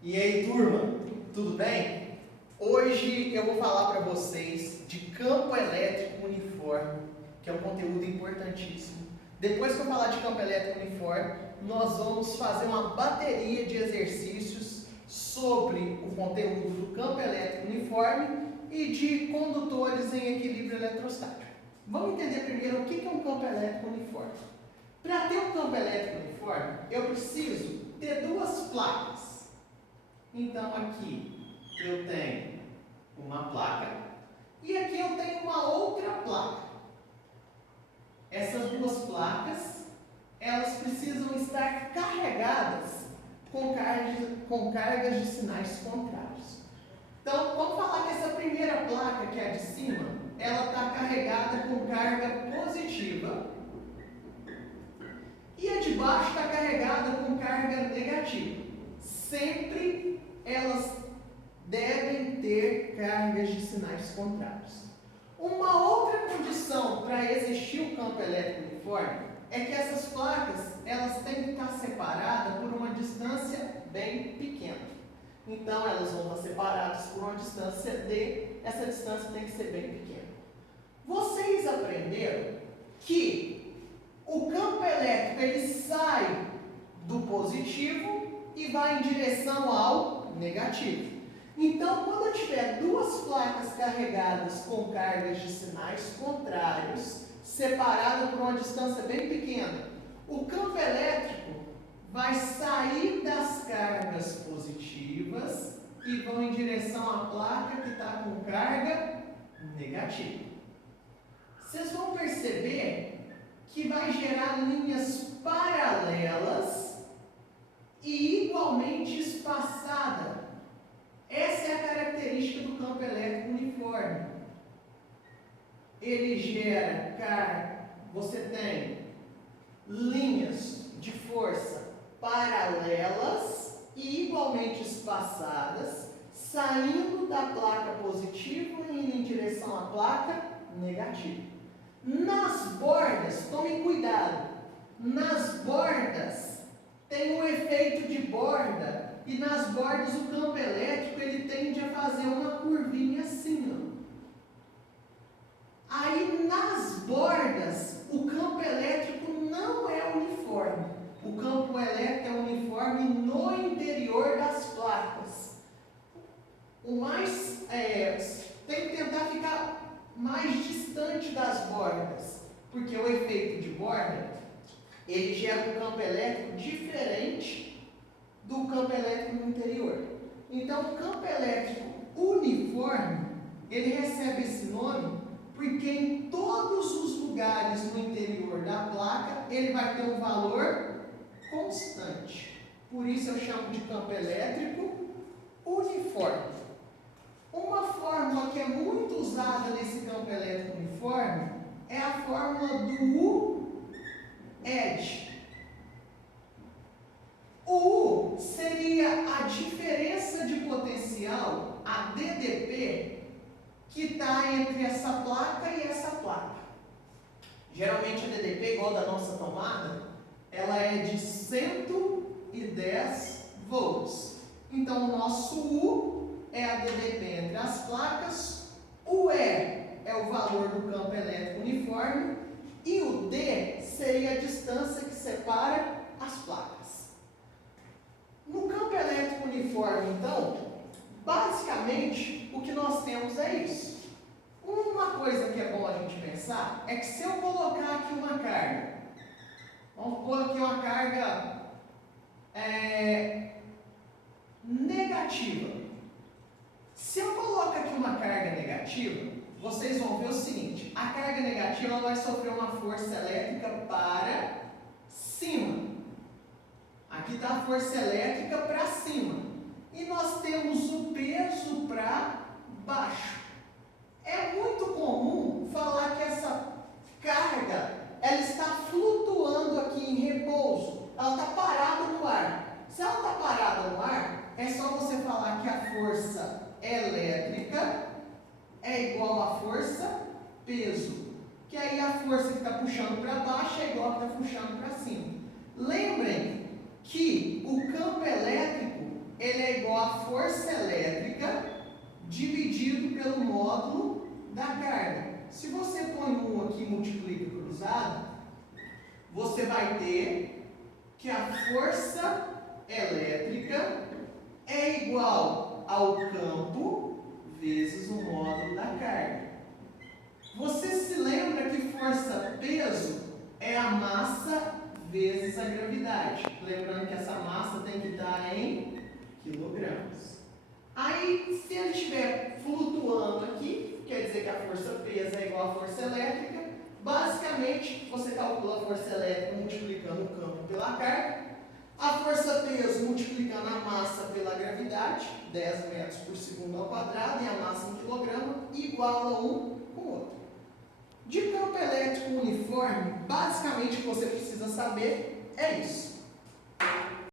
E aí, turma, tudo bem? Hoje eu vou falar para vocês de campo elétrico uniforme, que é um conteúdo importantíssimo. Depois que eu falar de campo elétrico uniforme, nós vamos fazer uma bateria de exercícios sobre o conteúdo do campo elétrico uniforme e de condutores em equilíbrio eletrostático. Vamos entender primeiro o que é um campo elétrico uniforme. Para ter um campo elétrico uniforme, eu preciso ter duas placas. Então aqui eu tenho uma placa e aqui eu tenho uma outra placa. Essas duas placas, elas precisam estar carregadas com cargas de sinais contrários. Então, vamos falar que essa primeira placa, que é a de cima, ela está carregada com carga positiva e a de baixo está carregada com carga negativa. Sempre elas devem ter cargas de sinais contrários. Uma outra condição para existir o campo elétrico uniforme é que essas placas elas têm que estar separadas por uma distância bem pequena. Então elas vão estar separadas por uma distância D, essa distância tem que ser bem pequena. Vocês aprenderam que o campo elétrico ele sai do positivo e vai em direção ao negativo. Então, quando eu tiver duas placas carregadas com cargas de sinais contrários, separadas por uma distância bem pequena, o campo elétrico vai sair das cargas positivas e vão em direção à placa que está com carga negativa. Vocês vão perceber que vai gerar linhas paralelas e igualmente espaçada. Essa é a característica do campo elétrico uniforme. Ele gera carga, você tem linhas de força paralelas e igualmente espaçadas, saindo da placa positiva e indo em direção à placa negativa. Nas bordas, tome cuidado, nas bordas tem um efeito de borda e nas bordas o campo elétrico ele tende a fazer uma curvinha assim, ó. Aí nas bordas o campo elétrico não é uniforme. O campo elétrico é uniforme no interior das placas. Tem que tentar ficar mais distante das bordas, porque o efeito de borda ele gera um campo elétrico diferente do campo elétrico no interior. Então, o campo elétrico uniforme, ele recebe esse nome porque em todos os lugares no interior da placa, ele vai ter um valor constante. Por isso eu chamo de campo elétrico uniforme. Uma fórmula que é muito usada nesse campo elétrico uniforme é a fórmula do U-Edge. O U seria a diferença de potencial, a DDP, que está entre essa placa e essa placa. Geralmente a DDP, igual da nossa tomada, ela é de 110 volts. Então o nosso U é a DDP entre as placas, o E é o valor do campo elétrico uniforme e o D seria a distância que separa as placas. No campo elétrico uniforme, então, basicamente, o que nós temos é isso. Uma coisa que é bom a gente pensar é que se eu colocar aqui uma carga, vamos pôr aqui uma carga negativa. Se eu colocar aqui uma carga negativa, vocês vão ver o seguinte, a carga negativa ela vai sofrer uma força elétrica para cima. Aqui está a força elétrica para cima. E nós temos o peso para baixo. É muito comum falar que essa carga ela está flutuando aqui em repouso. Ela está parada no ar. Se ela está parada no ar, é só você falar que a força elétrica é igual à força peso. Que aí a força que está puxando para baixo é igual a que está puxando para cima. Lembrem que o campo elétrico ele é igual Se você põe 1 aqui e multiplica cruzado, você vai ter que a força elétrica é igual ao campo vezes o módulo da carga. Você se lembra que força-peso é a massa vezes a gravidade. Lembrando que essa massa tem que estar em quilogramas. Aí, se ele estiver flutuando aqui, quer dizer que a força-peso é igual à força elétrica. Basicamente, você calcula a força elétrica multiplicando o campo pela carga, a força-peso multiplicando a massa pela gravidade, 10 metros por segundo ao quadrado, e a massa em quilograma, igual a um com o outro. De campo elétrico uniforme, basicamente o que você precisa saber é isso.